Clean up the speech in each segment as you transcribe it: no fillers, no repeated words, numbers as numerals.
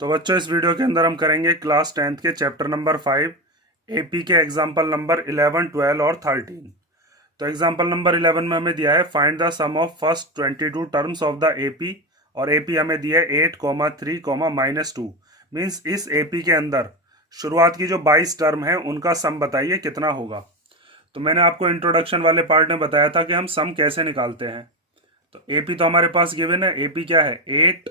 तो बच्चों इस वीडियो के अंदर हम करेंगे क्लास 10th के चैप्टर नंबर 5 एपी के एग्जाम्पल नंबर 11, 12 और 13। तो एग्जाम्पल नंबर 11 में हमें दिया है find the sum of first 22 terms of the AP और एपी हमें दिया है 8, 3, -2 मीन्स इस एपी के अंदर शुरुआत की जो 22 टर्म है उनका सम बताइए कितना होगा। तो मैंने आपको इंट्रोडक्शन वाले पार्ट में बताया था कि हम सम कैसे निकालते हैं। तो एपी तो हमारे पास गिवन है, एपी क्या है 8,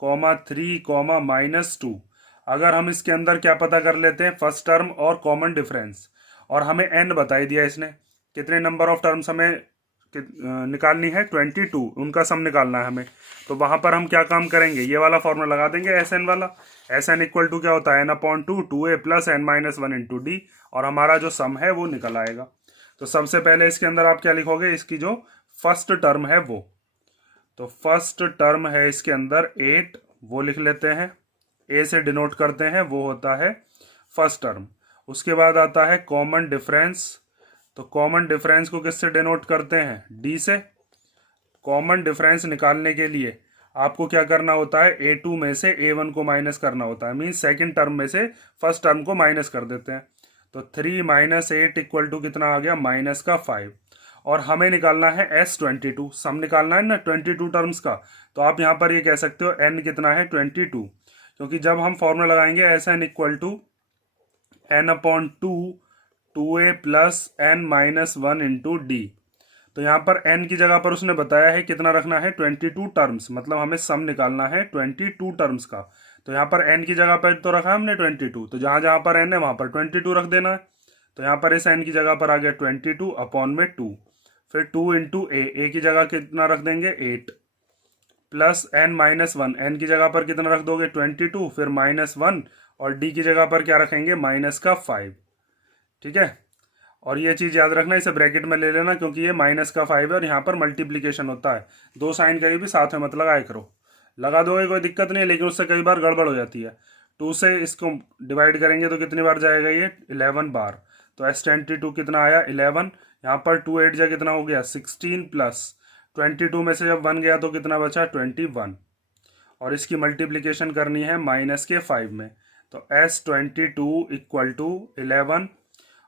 3, -2। अगर हम इसके अंदर क्या पता कर लेते हैं फर्स्ट टर्म और कॉमन डिफरेंस, और हमें एन बताई दिया इसने, कितने नंबर ऑफ टर्म्स हमें निकालनी है 22, उनका सम निकालना है हमें। तो वहां पर हम क्या काम करेंगे, ये वाला फॉर्मूला लगा देंगे एस एन वाला। एस एन इक्वल टू क्या होता है n/2 2a + n-1 × d, और हमारा जो सम है वो निकल आएगा। तो सबसे पहले इसके अंदर आप क्या लिखोगे, इसकी जो फर्स्ट टर्म है वो, तो फर्स्ट टर्म है इसके अंदर 8, वो लिख लेते हैं, ए से डिनोट करते हैं, वो होता है फर्स्ट टर्म। उसके बाद आता है कॉमन डिफरेंस, तो कॉमन डिफरेंस को किससे डिनोट करते हैं, डी से। कॉमन डिफरेंस निकालने के लिए आपको क्या करना होता है, A2 में से A1 को माइनस करना होता है, मीन सेकेंड टर्म में से फर्स्ट टर्म को माइनस कर देते हैं। तो 3 - 8 इक्वल टू कितना आ गया, -5। और हमें निकालना है S22, सम निकालना है ना 22 टर्म्स का। तो आप यहाँ पर ये कह सकते हो n कितना है 22, क्योंकि जब हम फॉर्मूला लगाएंगे SN equal to n/2 2a + n-1 × d। तो यहाँ पर n की जगह पर उसने बताया है कितना रखना है 22 टर्म्स, मतलब हमें सम निकालना है 22 टर्म्स का। तो यहाँ पर n की जगह पर तो रखा हमने 22, तो जहाँ जहाँ पर n है वहाँ पर 22 रख देना है। तो यहाँ पर इस n की जगह पर आ गया 22 अपॉन में 2, फिर 2 × a की जगह कितना रख देंगे 8 + n-1, n की जगह पर कितना रख दोगे 22, फिर -1, और d की जगह पर क्या रखेंगे -5। ठीक है, और ये चीज याद रखना, इसे ब्रैकेट में ले लेना क्योंकि ये -5 है और यहाँ पर मल्टीप्लीकेशन होता है। दो साइन कहीं भी साथ में मत लगाया करो, लगा दोगे कोई दिक्कत नहीं, लेकिन उससे कई बार गड़बड़ हो जाती है। 2 से इसको डिवाइड करेंगे तो कितनी बार जाएगा ये 11 बार। तो S22 कितना आया 11, यहाँ पर 2 8 जा कितना हो गया 16, प्लस 22 में से जब 1 गया तो कितना बचा 21, और इसकी मल्टीप्लीकेशन करनी है -5 में। तो S22 इक्वल टू 11,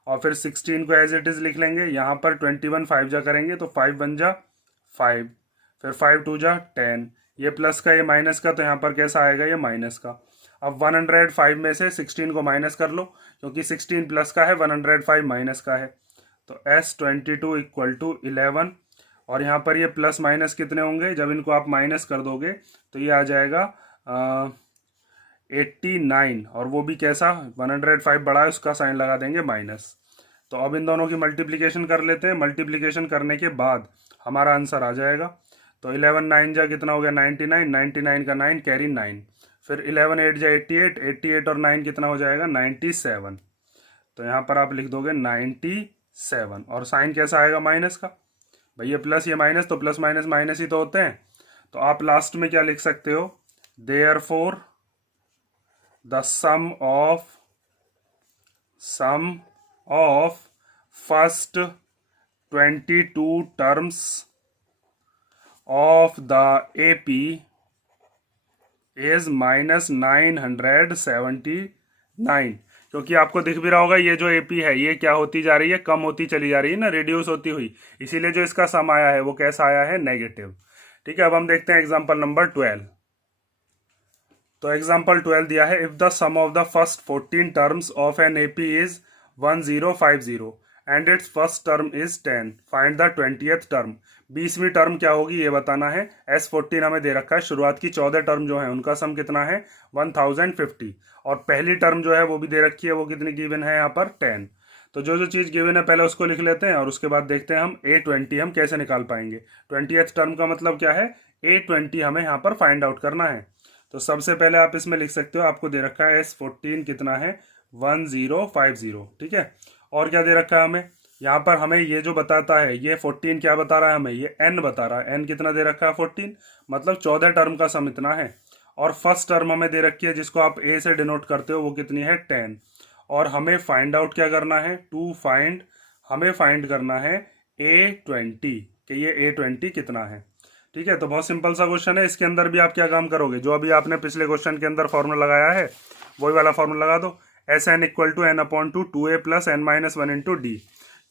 और फिर 16 को एज इट इज लिख लेंगे। यहाँ पर 21 5 जा करेंगे तो 5 1 जा 5, फिर 5 2 जा 10, ये प्लस का ये माइनस का, तो यहाँ पर कैसा आएगा ये माइनस का। अब 105 में से 16 को माइनस कर लो, क्योंकि 16 प्लस का है 105 माइनस का है। तो S22 इक्वल टू 11, और यहाँ पर ये प्लस माइनस कितने होंगे, जब इनको आप माइनस कर दोगे तो ये आ जाएगा 89, और वो भी कैसा 105 बड़ा है उसका साइन लगा देंगे माइनस। तो अब इन दोनों की मल्टीप्लिकेशन कर लेते हैं, मल्टीप्लिकेशन करने के बाद हमारा आंसर आ जाएगा। तो 11 9 जा कितना हो गया 99, 99 का 9 कैरी 9, फिर 11 8 जा 88, 88 और 9 कितना हो जाएगा 97। तो यहाँ पर आप लिख दोगे 97, और साइन कैसा आएगा माइनस का, भाई ये प्लस ये माइनस, तो प्लस माइनस माइनस ही तो होते हैं। तो आप लास्ट में क्या लिख सकते हो, therefore the sum of first 22 terms of the AP is -979, क्योंकि आपको दिख भी रहा होगा ये जो एपी है ये क्या होती जा रही है, कम होती चली जा रही है ना, रिड्यूस होती हुई, इसीलिए जो इसका सम आया है वो कैसा आया है नेगेटिव। ठीक है, अब हम देखते हैं एग्जांपल नंबर 12। तो एग्जाम्पल 12 दिया है, if the sum of the first 14 terms of an AP is 1050 and its first term is 10, find the 20th term. 20वीं टर्म क्या होगी ये बताना है। S14 हमें दे रखा है, शुरुआत की 14 टर्म जो है उनका सम कितना है 1050, और पहली टर्म जो है वो भी दे रखी है, वो कितनी गिवन है यहाँ पर 10। तो जो जो चीज़ गिवन है पहले उसको लिख लेते हैं, और उसके बाद देखते हैं हम A20 हम कैसे निकाल पाएंगे। 20th टर्म का मतलब क्या है, A20 हमें यहाँ पर फाइंड आउट करना है। तो सबसे पहले आप इसमें लिख सकते हो, आपको दे रखा है S14 कितना है 1050। ठीक है, और क्या दे रखा है हमें, यहाँ पर हमें ये जो बताता है ये 14 क्या बता रहा है हमें, ये n बता रहा है। n कितना दे रखा है 14, मतलब 14 टर्म का सम इतना है। और फर्स्ट टर्म हमें दे रखी है जिसको आप a से डिनोट करते हो, वो कितनी है 10। और हमें फाइंड आउट क्या करना है, हमें फाइंड करना है A20, कि ये A20 कितना है। ठीक है, तो बहुत सिंपल सा क्वेश्चन है। इसके अंदर भी आप क्या काम करोगे, जो अभी आपने पिछले क्वेश्चन के अंदर फॉर्मूला लगाया है वही वाला फॉर्मूला लगा दो। S n equal to n upon two a plus n minus one into d.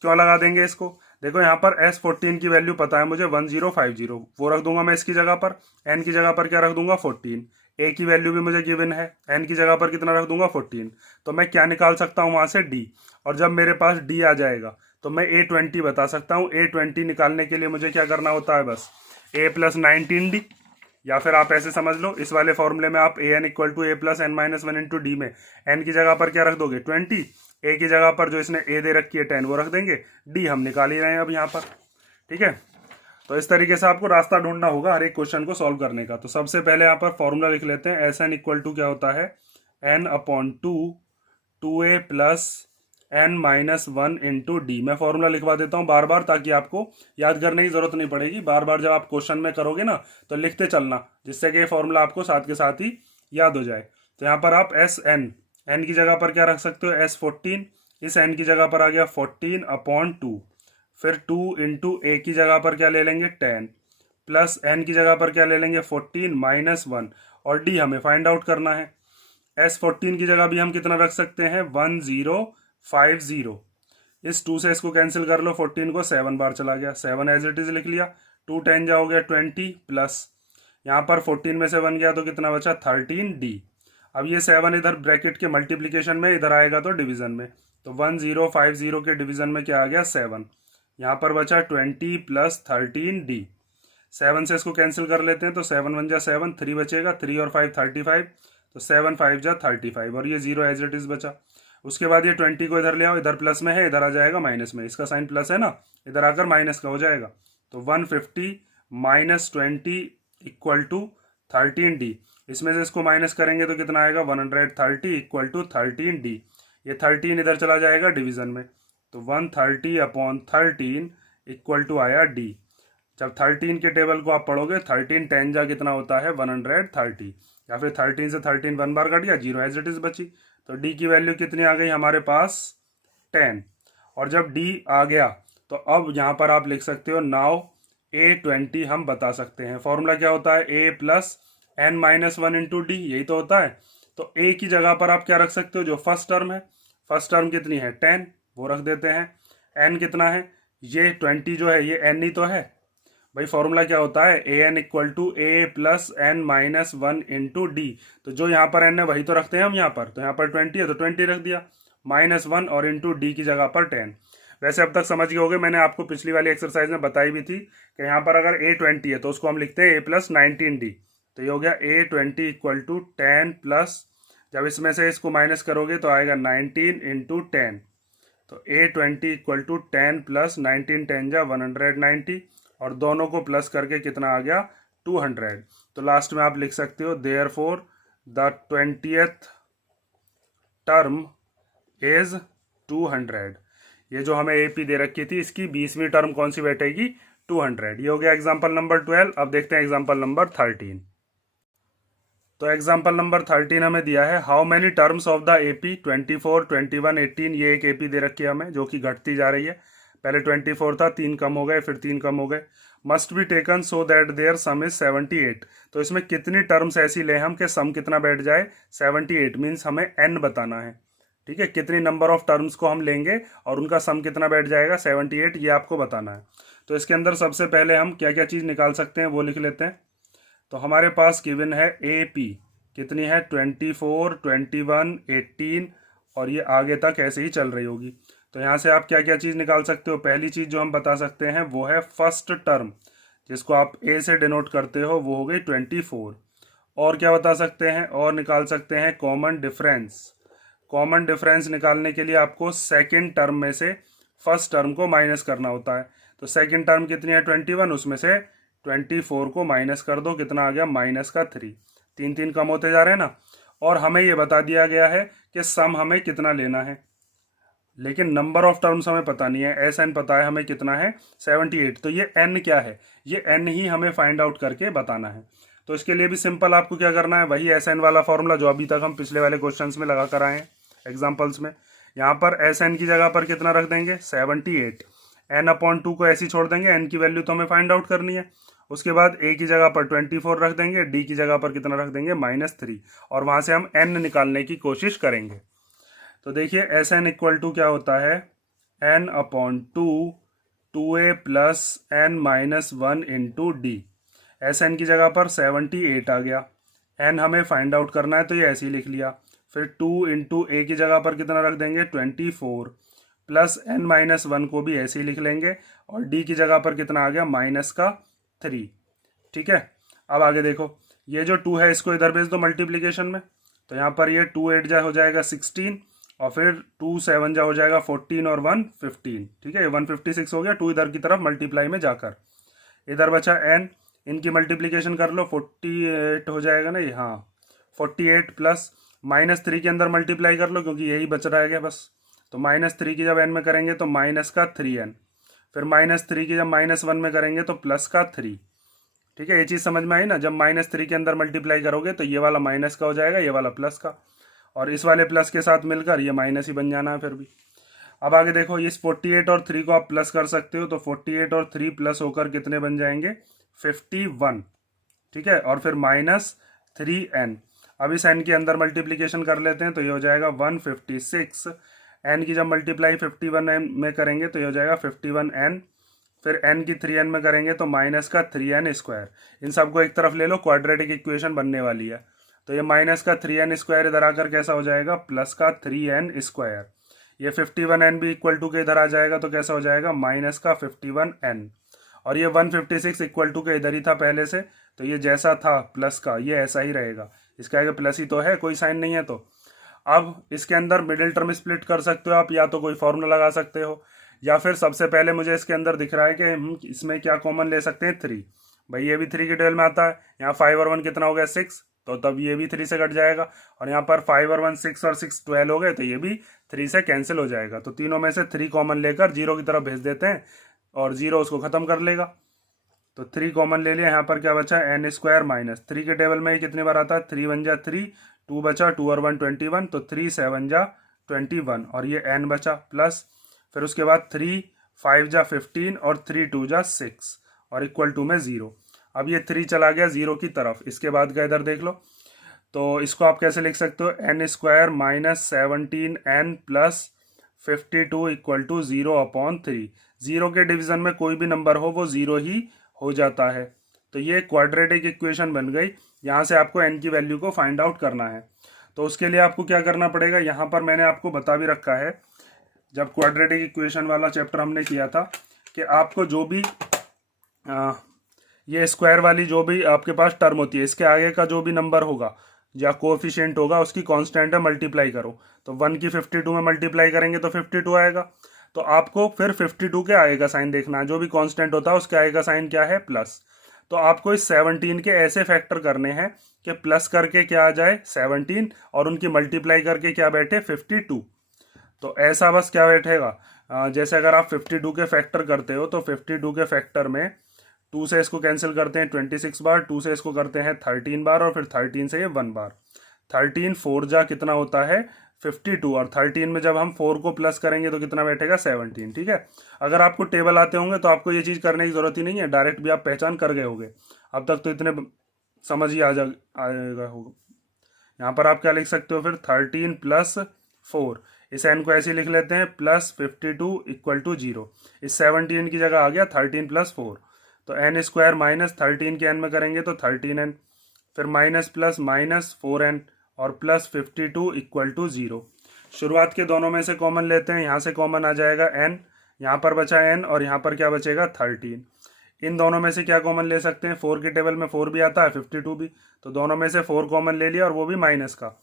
क्यों लगा देंगे इसको, देखो यहाँ पर S14 की वैल्यू पता है मुझे 1050, वो रख दूंगा मैं इसकी जगह पर। एन की जगह पर क्या रख दूंगा 14। ए की वैल्यू भी मुझे गिवन है, एन की जगह पर कितना रख दूंगा 14। तो मैं क्या निकाल सकता हूँ वहां से डी, और जब मेरे पास डी आ जाएगा तो मैं A20 बता सकता हूँ। A20 निकालने के लिए मुझे क्या करना होता है, बस A प्लस 19D, या फिर आप ऐसे समझ लो इस वाले फॉर्मूले में आप an equal to a plus n minus one into d में n की जगह पर क्या रख दोगे 20, a की जगह पर जो इसने a दे रखी है 10 वो रख देंगे, d हम निकाल ही रहे हैं अब यहाँ पर। ठीक है, तो इस तरीके से आपको रास्ता ढूंढना होगा हर एक क्वेश्चन को सॉल्व करने का। तो सबसे पहले यहाँ पर फॉर्मूला लिख लेते हैं। एस एन इक्वल टू क्या होता है, n upon two a plus n minus one into d. मैं फॉर्मूला लिखवा देता हूँ बार बार, ताकि आपको याद करने की जरूरत नहीं पड़ेगी। बार बार जब आप क्वेश्चन में करोगे ना तो लिखते चलना, जिससे कि फॉर्मूला आपको साथ के साथ ही याद हो जाए। तो यहाँ पर आप एन की जगह पर क्या रख सकते हो S14, इस n की जगह पर आ गया 14 अपॉन टू, फिर 2 इंटू ए की जगह पर क्या ले लेंगे 10, प्लस n की जगह पर क्या ले लेंगे 14 माइनस वन, और d हमें फाइंड आउट करना है। S14 की जगह भी हम कितना रख सकते हैं 1050। इस 2 से इसको कैंसिल कर लो, 14 को 7 बार चला गया, 7 एज इट इज लिख लिया। 2 10 जा हो गया 20, प्लस यहाँ पर 14 में से 1 गया तो कितना बचा 13D। अब ये 7 इधर ब्रैकेट के मल्टीप्लीकेशन में, इधर आएगा तो डिवीजन में, तो 1050 के डिवीजन में क्या आ गया 7। यहाँ पर बचा 20 प्लस 13D। 7 से इसको कैंसिल कर लेते हैं, तो 7 1 जा 7, 3 बचेगा, 3 और 5 35, तो 7 5 जा 35, और ये 0 एज इट इज बचा। उसके बाद ये 20 को इधर ले आओ, इधर प्लस में है, इधर आ जाएगा माइनस में, इसका साइन प्लस है ना, इधर आकर माइनस का हो जाएगा। तो 150 माइनस 20 इक्वल टू 13D। इसमें से इसको माइनस करेंगे तो कितना आएगा 130 इक्वल टू 13D। ये 13 इधर चला जाएगा डिवीजन में, तो 130 अपॉन 13 इक्वल टू आया D। जब 13 के टेबल को आप पढ़ोगे 13 10 जा कितना होता है 130, या फिर 13 से 13 1 बार कट गया, 0 एज इट इज बची। तो D की वैल्यू कितनी आ गई हमारे पास 10। और जब D आ गया तो अब यहाँ पर आप लिख सकते हो नाउ A20 हम बता सकते हैं। फॉर्मूला क्या होता है A plus n minus one into d, यही तो होता है। तो A की जगह पर आप क्या रख सकते हो, जो फर्स्ट टर्म है, फर्स्ट टर्म कितनी है 10, वो रख देते हैं। n कितना है, ये 20 जो है ये n ही तो है भाई। फॉर्मूला क्या होता है a n equal to a plus n minus one into d. तो जो यहाँ पर n है वही तो रखते हैं हम यहाँ पर, तो यहाँ पर 20 है तो 20 रख दिया, माइनस वन और इंटू डी की जगह पर 10। वैसे अब तक समझ गए होगे, मैंने आपको पिछली वाली एक्सरसाइज में बताई भी थी कि यहाँ पर अगर A20 है तो उसको हम लिखते हैं A प्लस 19D। तो ये हो गया A20 इक्वल टू 10 प्लस, जब इसमें से इसको माइनस करोगे तो आएगा 19 इंटू 10। तो A20 इक्वल टू 10 प्लस 19 10 जा 190, और दोनों को प्लस करके कितना आ गया 200। तो लास्ट में आप लिख सकते हो therefore the 20th term is 200। ये जो हमें AP दे रखी थी इसकी 20वीं टर्म कौन सी बैठेगी 200। ये हो गया एग्जाम्पल नंबर 12। अब देखते हैं एग्जाम्पल नंबर 13। तो एग्जाम्पल नंबर 13 हमें दिया है how many terms of the AP 24 21 18। ये एक AP दे रखी है हमें जो कि घटती जा रही है। पहले 24 था, 3 कम हो गए, फिर 3 कम हो गए। Must be taken so that their sum is 78। तो इसमें कितनी टर्म्स ऐसी ले हम कि सम कितना बैठ जाए 78, मीन्स हमें n बताना है। ठीक है, कितनी नंबर ऑफ टर्म्स को हम लेंगे और उनका सम कितना बैठ जाएगा 78, ये आपको बताना है। तो इसके अंदर सबसे पहले हम क्या क्या चीज़ निकाल सकते हैं वो लिख लेते हैं। तो हमारे पास गिवन है AP कितनी है 24 21 18, और ये आगे तक ऐसे ही चल रही होगी। तो यहाँ से आप क्या क्या चीज़ निकाल सकते हो। पहली चीज़ जो हम बता सकते हैं वो है फर्स्ट टर्म, जिसको आप A से डिनोट करते हो, वो हो गई 24। और क्या बता सकते हैं, और निकाल सकते हैं कॉमन डिफरेंस। कॉमन डिफरेंस निकालने के लिए आपको सेकेंड टर्म में से फर्स्ट टर्म को माइनस करना होता है। तो सेकेंड टर्म कितनी है 21, उसमें से 24 को माइनस कर दो, कितना आ गया -3। 3 3 कम होते जा रहे हैं ना। और हमें ये बता दिया गया है कि सम हमें कितना लेना है, लेकिन नंबर ऑफ टर्म्स हमें पता नहीं है। SN पता है हमें कितना है 78। तो ये n क्या है, ये n ही हमें फाइंड आउट करके बताना है। तो इसके लिए भी सिंपल आपको क्या करना है, वही SN वाला फॉर्मूला जो अभी तक हम पिछले वाले क्वेश्चंस में लगा कर आए हैं एग्जाम्पल्स में। यहाँ पर SN की जगह पर कितना रख देंगे 78। n अपॉन 2 को ऐसे ही छोड़ देंगे, n की वैल्यू तो हमें फाइंड आउट करनी है। उसके बाद a की जगह पर 24 रख देंगे, d की जगह पर कितना रख देंगे -3, और वहाँ से हम n निकालने की कोशिश करेंगे। तो देखिए Sn इक्वल टू क्या होता है, n/2 2a plus n minus 1 into D. Sn की जगह पर 78 आ गया, n हमें फाइंड आउट करना है तो ये ऐसे ही लिख लिया। फिर 2 इंटू ए की जगह पर कितना रख देंगे 24, प्लस n माइनस 1 को भी ऐसे ही लिख लेंगे, और d की जगह पर कितना आ गया -3। ठीक है, अब आगे देखो, ये जो 2 है इसको इधर भेज दो मल्टीप्लीकेशन में, तो यहाँ पर ये 2 8 जा हो जाएगा 16, और फिर 2 7 जा हो जाएगा 14, और 1 15। ठीक है, 156 हो गया 2 इधर की तरफ मल्टीप्लाई में जाकर। इधर बचा n, इनकी मल्टीप्लीकेशन कर लो, 48 हो जाएगा ना ये, हाँ 48 प्लस -3 के अंदर मल्टीप्लाई कर लो क्योंकि यही बच रहा है बस। तो -3 की जब n में करेंगे तो -3n, फिर -3 की जब -1 में करेंगे तो +3। ठीक है, ये चीज़ समझ में आई ना, जब -3 के अंदर मल्टीप्लाई करोगे तो ये वाला माइनस का हो जाएगा, ये वाला प्लस का, और इस वाले प्लस के साथ मिलकर ये माइनस ही बन जाना है फिर भी। अब आगे देखो, इस 48 और 3 को आप प्लस कर सकते हो, तो 48 और 3 प्लस होकर कितने बन जाएंगे 51। ठीक है, और फिर -3n। अब इस n के अंदर मल्टीप्लीकेशन कर लेते हैं तो ये हो जाएगा 156। n की जब मल्टीप्लाई 51n में करेंगे तो ये हो जाएगा 51n, फिर n की 3n में करेंगे तो -3n²। इन सबको एक तरफ ले लो, क्वाड्रेटिक इक्वेशन बनने वाली है। तो ये -3n² इधर आकर कैसा हो जाएगा +3n²। ये 51n भी इक्वल टू के इधर आ जाएगा तो कैसा हो जाएगा -51n। और ये 156 इक्वल टू के इधर ही था पहले से, तो ये जैसा था प्लस का ये ऐसा ही रहेगा, इसका आगे प्लस ही तो है, कोई साइन नहीं है। तो अब इसके अंदर मिडिल टर्म स्प्लिट कर सकते हो आप, या तो कोई फॉर्मूला लगा सकते हो, या फिर सबसे पहले मुझे इसके अंदर दिख रहा है कि हम इसमें क्या कॉमन ले सकते हैं 3। भाई ये भी 3 की टेबल में आता है, यहाँ 5 और 1 कितना हो गया 6, तो तब ये भी 3 से कट जाएगा, और यहाँ पर 5 और 1 6 और 6 12 हो गए, तो ये भी 3 से कैंसिल हो जाएगा। तो तीनों में से 3 कॉमन लेकर 0 की तरफ भेज देते हैं, और 0 उसको खत्म कर लेगा। तो 3 कॉमन ले लिया, यहाँ पर क्या बचा n² - 3 के टेबल में कितनी बार आता है 3 1 जा 3, 2 बचा 2 और 1 21, तो 3 7 जा 21, और ये n बचा प्लस, फिर उसके बाद 3 5 जा 15, और 3 2 जा 6, और इक्वल टू में 0। अब ये 3 चला गया 0 की तरफ, इसके बाद का इधर देख लो, तो इसको आप कैसे लिख सकते हो n² - 17n plus 52 equal to 0/3। 0 के डिवीजन में कोई भी नंबर हो वो 0 ही हो जाता है। तो ये क्वाड्रेटिक इक्वेशन बन गई। यहाँ से आपको n की वैल्यू को फाइंड आउट करना है, तो उसके लिए आपको क्या करना पड़ेगा, यहाँ पर मैंने आपको बता भी रखा है, जब क्वाड्रेटिक इक्वेशन वाला चैप्टर हमने किया था, कि आपको जो भी ये स्क्वायर वाली जो भी आपके पास टर्म होती है, इसके आगे का जो भी नंबर होगा या कोएफिशिएंट होगा उसकी कांस्टेंट है मल्टीप्लाई करो। तो 1 की 52 में मल्टीप्लाई करेंगे तो 52 आएगा, तो आपको फिर 52 के आगे का साइन देखना है, जो भी कांस्टेंट होता है उसके आगे का साइन क्या है प्लस। तो आपको इस 17 के ऐसे फैक्टर करने हैं कि प्लस करके क्या आ जाए 17, और उनकी मल्टीप्लाई करके क्या बैठे 52। तो ऐसा बस क्या बैठेगा, जैसे अगर आप 52 के फैक्टर करते हो तो 52 के फैक्टर में 2 से इसको कैंसिल करते हैं 26 बार, 2 से इसको करते हैं 13 बार, और फिर 13 से ये 1 बार। 13 4 जा कितना होता है 52, और 13 में जब हम 4 को प्लस करेंगे तो कितना बैठेगा 17। ठीक है, अगर आपको टेबल आते होंगे तो आपको ये चीज़ करने की जरूरत ही नहीं है, डायरेक्ट भी आप पहचान कर गए होंगे अब तक, तो इतने समझ ही आएगा होगा। यहाँ पर आप क्या लिख सकते हो फिर 13 प्लस 4, इस n को ऐसे लिख लेते हैं +52 इक्वल टू 0। इस 17 की जगह आ गया 13 + 4, तो n² - 13 के n में करेंगे तो 13n, फिर माइनस प्लस -4n, और +52 इक्वल टू 0। शुरुआत के दोनों में से कॉमन लेते हैं, यहाँ से कॉमन आ जाएगा n, यहाँ पर बचा n, और यहाँ पर क्या बचेगा 13। इन दोनों में से क्या कॉमन ले सकते हैं, 4 के टेबल में 4 भी आता है 52 भी, तो दोनों में से 4 कॉमन ले लिया, और वो भी माइनस का।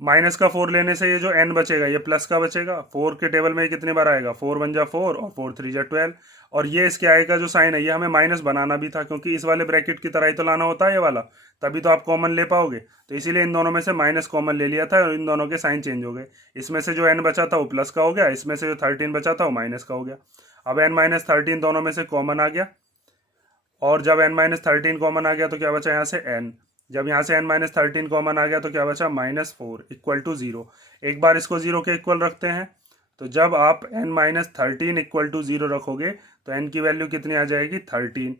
माइनस का 4 लेने से ये जो n बचेगा ये प्लस का बचेगा। 4 के टेबल में कितनी बार आएगा 4 1 जा 4, और 4 3 जा 12, और ये इसके आगे का जो साइन है ये हमें माइनस बनाना भी था, क्योंकि इस वाले ब्रैकेट की तरह ही तो लाना होता है ये वाला, तभी तो आप कॉमन ले पाओगे। तो इसीलिए इन दोनों में से माइनस कॉमन ले लिया था, और इन दोनों के साइन चेंज हो गए। इसमें से जो n बचा था वो प्लस का हो गया, इसमें से जो 13 बचा था वो माइनस का हो गया। अब n - 13 दोनों में से कॉमन आ गया, और जब n - 13 कॉमन आ गया तो क्या बचा यहाँ से n। जब यहाँ से n - 13 कॉमन आ गया तो क्या बचा -4 इक्वल टू 0। एक बार इसको 0 के इक्वल रखते हैं, तो जब आप n - 13 इक्वल टू 0 रखोगे तो n की वैल्यू कितनी आ जाएगी 13।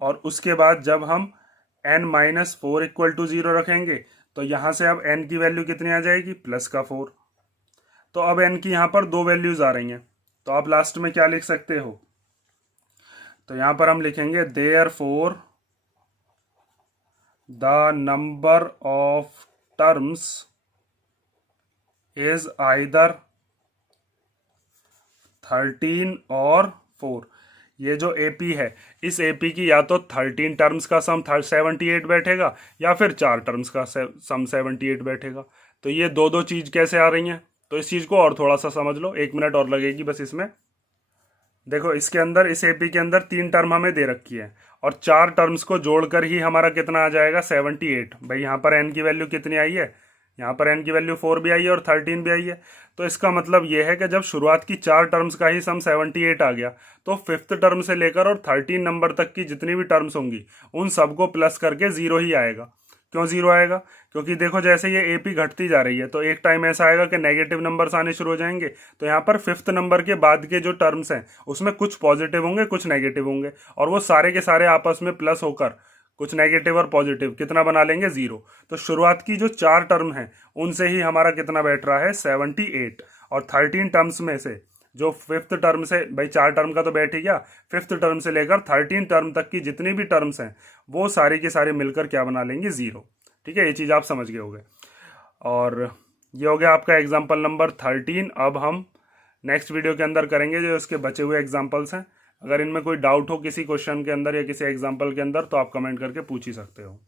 और उसके बाद जब हम n-4 इक्वल टू 0 रखेंगे तो यहाँ से अब n की वैल्यू कितनी आ जाएगी, प्लस का 4। तो अब n की यहाँ पर दो वैल्यूज आ रही हैं, तो आप लास्ट में क्या लिख सकते हो, तो यहाँ पर हम लिखेंगे therefore the number of terms is either 13 और 4। ये जो एपी है, इस एपी की या तो 13 टर्म्स का सम 78 बैठेगा या फिर 4 टर्म्स का सम 78 बैठेगा। तो ये दो दो चीज़ कैसे आ रही हैं, तो इस चीज़ को और थोड़ा सा समझ लो, 1 मिनट और लगेगी बस इसमें। देखो इसके अंदर, इस एपी के अंदर 3 टर्म हमें दे रखी है और 4 टर्म्स को जोड़कर ही हमारा कितना आ जाएगा, 78। भाई यहाँ पर n की वैल्यू कितनी आई है, यहाँ पर n की वैल्यू 4 भी आई है और 13 भी आई है। तो इसका मतलब ये है कि जब शुरुआत की 4 टर्म्स का ही सम 78 आ गया तो 5th टर्म से लेकर और 13 नंबर तक की जितनी भी टर्म्स होंगी उन सबको प्लस करके 0 ही आएगा। क्यों 0 आएगा, क्योंकि देखो जैसे ये एपी घटती जा रही है तो एक टाइम ऐसा आएगा कि नेगेटिव नंबर्स आने शुरू हो जाएंगे। तो यहाँ पर 5th नंबर के बाद के जो टर्म्स हैं उसमें कुछ पॉजिटिव होंगे कुछ नेगेटिव होंगे और वो सारे के सारे आपस में प्लस होकर कुछ नेगेटिव और पॉजिटिव कितना बना लेंगे, 0। तो शुरुआत की जो 4 टर्म हैं उनसे ही हमारा कितना बैठ रहा है, 78। और 13 टर्म्स में से जो 5th टर्म से, भाई 4 टर्म का तो बैठ ही गया, 5th टर्म से लेकर 13 टर्म तक की जितनी भी टर्म्स हैं वो सारी के सारे मिलकर क्या बना लेंगे, 0। ठीक है, ये चीज़ आप समझ गए होंगे। और ये हो गया आपका एग्जाम्पल नंबर 13। अब हम नेक्स्ट वीडियो के अंदर करेंगे जो इसके बचे हुए एग्जाम्पल्स हैं। अगर इनमें कोई डाउट हो किसी क्वेश्चन के अंदर या किसी एग्जाम्पल के अंदर तो आप कमेंट करके पूछ ही सकते हो।